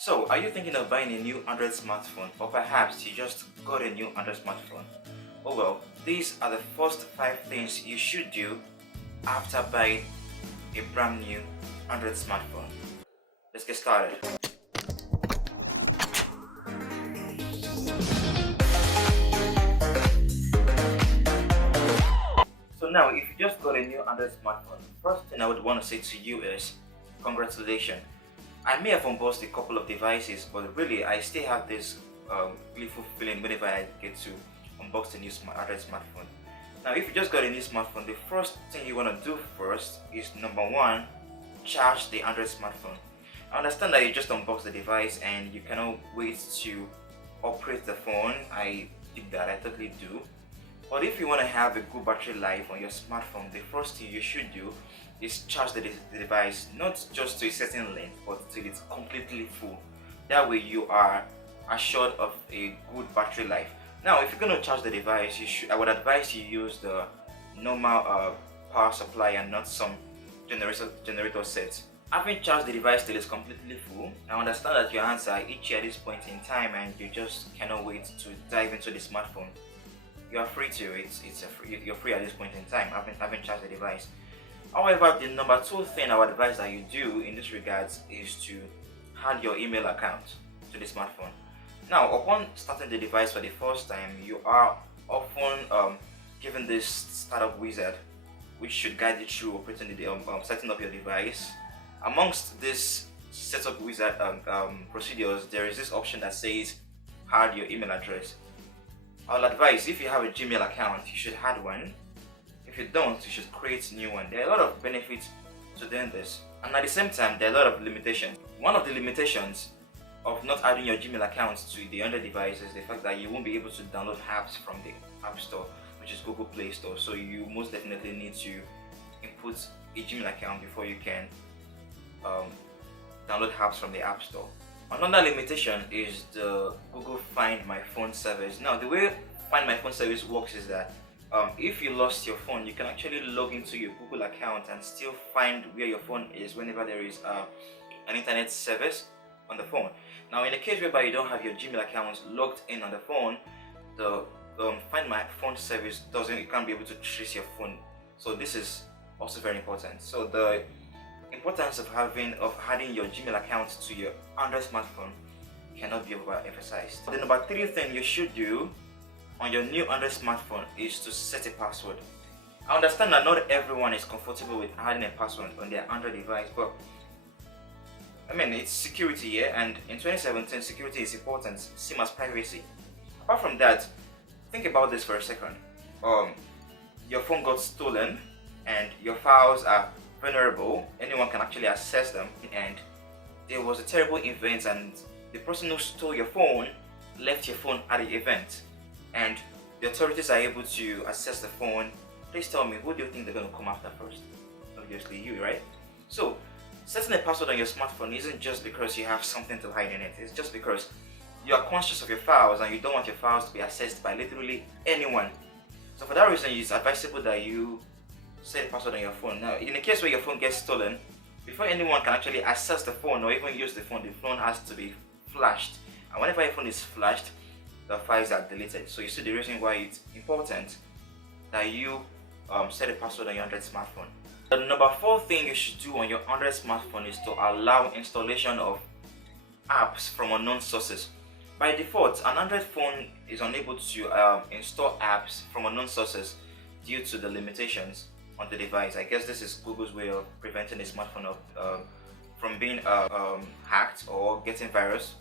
So, are you thinking of buying a new Android smartphone, or perhaps you just got a new Android smartphone? Oh well, these are the first 5 things you should do after buying a brand new Android smartphone. Let's get started. So now, if you just got a new Android smartphone, first thing I would want to say to you is congratulations. I may have unboxed a couple of devices, but really I still have this gleeful feeling whenever I get to unbox a new Android smartphone. Now, if you just got a new smartphone, the first thing you want to do first is number one, charge the Android smartphone. I understand that you just unboxed the device and you cannot wait to operate the phone. I did that, I totally do. But if you want to have a good battery life on your smartphone, the first thing you should do is charge the device not just to a certain length but till it's completely full. That way you are assured of a good battery life. Now, if you're going to charge the device, I would advise you use the normal power supply and not some generator set. Having charged the device till it's completely full, I understand that your hands are itchy at this point in time and you just cannot wait to dive into the smartphone. You are free to. You're free at this point in time, having charged the device. However, the number two thing I would advise that you do in this regards is to add your email account to the smartphone. Now, upon starting the device for the first time, you are often given this startup wizard, which should guide you through operating setting up your device. Amongst this setup wizard procedures, there is this option that says add your email address. I'll advise, if you have a Gmail account, you should add one. If you don't, you should create a new one. There are a lot of benefits to doing this, and at the same time, there are a lot of limitations. One of the limitations of not adding your Gmail account to the Android device is the fact that you won't be able to download apps from the App Store, which is Google Play Store. So you most definitely need to input a Gmail account before you can download apps from the App Store. Another limitation is the Google Find My Phone service. Now, the way Find My Phone service works is that if you lost your phone, you can actually log into your Google account and still find where your phone is whenever there is an internet service on the phone. Now, in the case whereby you don't have your Gmail account logged in on the phone, the Find My Phone service you can't be able to trace your phone. So this is also very important. So the importance of adding your Gmail account to your Android smartphone cannot be overemphasized. The number three thing you should do on your new Android smartphone is to set a password. I understand that not everyone is comfortable with adding a password on their Android device, but I mean, it's security, yeah, and in 2017 security is important, same as privacy. Apart from that, think about this for a second. Your phone got stolen and your files are vulnerable, anyone can actually access them, and there was a terrible event and the person who stole your phone left your phone at the event and the authorities are able to access the phone. Please tell me, who do you think they're going to come after first? Obviously you, right? So setting a password on your smartphone isn't just because you have something to hide in it. It's just because you are conscious of your files and you don't want your files to be accessed by literally anyone. So for that reason, it's advisable that you set a password on your phone. Now, in the case where your phone gets stolen, before anyone can actually access the phone or even use the phone has to be flashed. And whenever your phone is flashed, the files are deleted. So you see the reason why it's important that you set a password on your Android smartphone. The number four thing you should do on your Android smartphone is to allow installation of apps from unknown sources. By default, an Android phone is unable to install apps from unknown sources due to the limitations on the device. I guess this is Google's way of preventing a smartphone from being hacked or getting virus.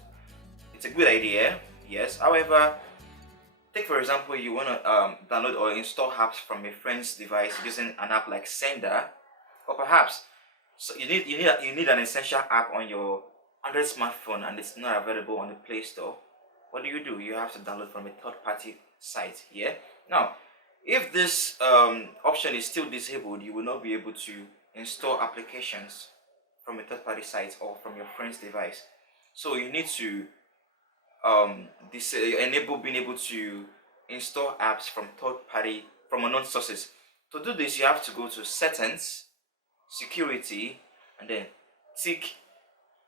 It's a good idea, yes. However, take for example, you want to download or install apps from a friend's device using an app like Sender, or perhaps you need an essential app on your Android smartphone and it's not available on the Play Store. What do? You have to download from a third-party site. Yeah. Now, if this option is still disabled, you will not be able to install applications from a third-party site or from your friend's device. So you need to enable being able to install apps from unknown sources. To do this, you have to go to Settings, Security, and then tick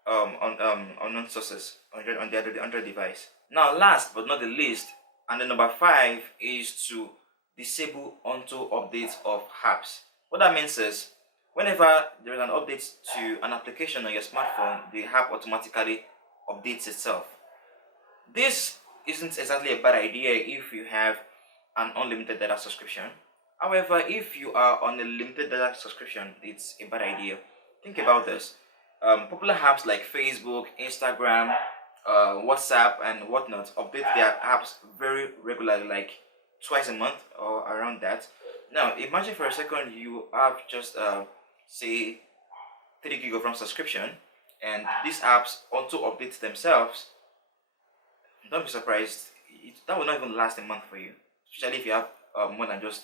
unknown sources on the Android device. Now, last but not the least, and then number 5 is to disable auto updates of apps. What that means is, whenever there is an update to an application on your smartphone, the app automatically updates itself. This isn't exactly a bad idea if you have an unlimited data subscription. However, if you are on a limited data subscription, it's a bad idea. Think about this. Popular apps like Facebook, Instagram, WhatsApp, and whatnot update their apps very regularly, like twice a month or around that. Now, imagine for a second you have just say 3 gig of RAM subscription, and these apps auto update themselves. Don't be surprised, that will not even last a month for you, especially if you have more than just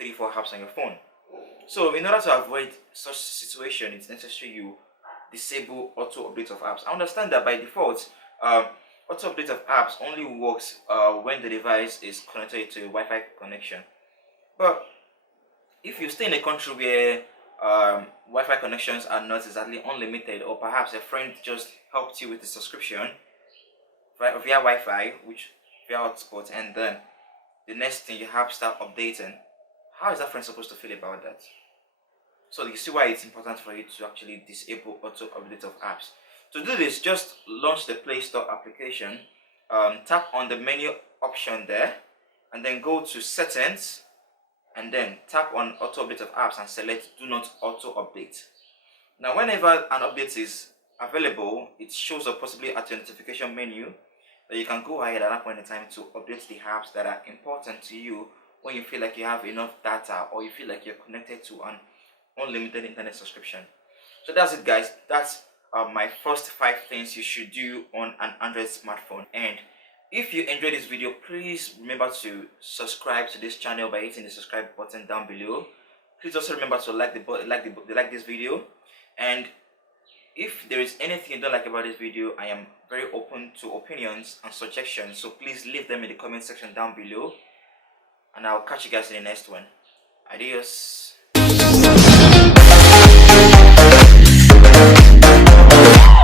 3-4 apps on your phone. So in order to avoid such situation, it's necessary you disable auto update of apps. I understand that by default, auto update of apps only works when the device is connected to a Wi-Fi connection. But if you stay in a country where Wi-Fi connections are not exactly unlimited, or perhaps a friend just helped you with the subscription via Wi-Fi, which via hotspot, and then the next thing you have start updating, how is that friend supposed to feel about that? So you see why it's important for you to actually disable auto update of apps. To do this, just launch the Play Store application, tap on the menu option there, and then go to settings, and then tap on auto update of apps and select do not auto update. Now whenever an update is available, it shows up possibly at your notification menu that you can go ahead at that point in time to update the apps that are important to you when you feel like you have enough data, or you feel like you're connected to an unlimited internet subscription. So that's it, guys. That's my first 5 things you should do on an Android smartphone. And if you enjoyed this video, please remember to subscribe to this channel by hitting the subscribe button down below. Please also remember to like this video. And if there is anything you don't like about this video, I am very open to opinions and suggestions, so please leave them in the comment section down below, and I'll catch you guys in the next one. Adios.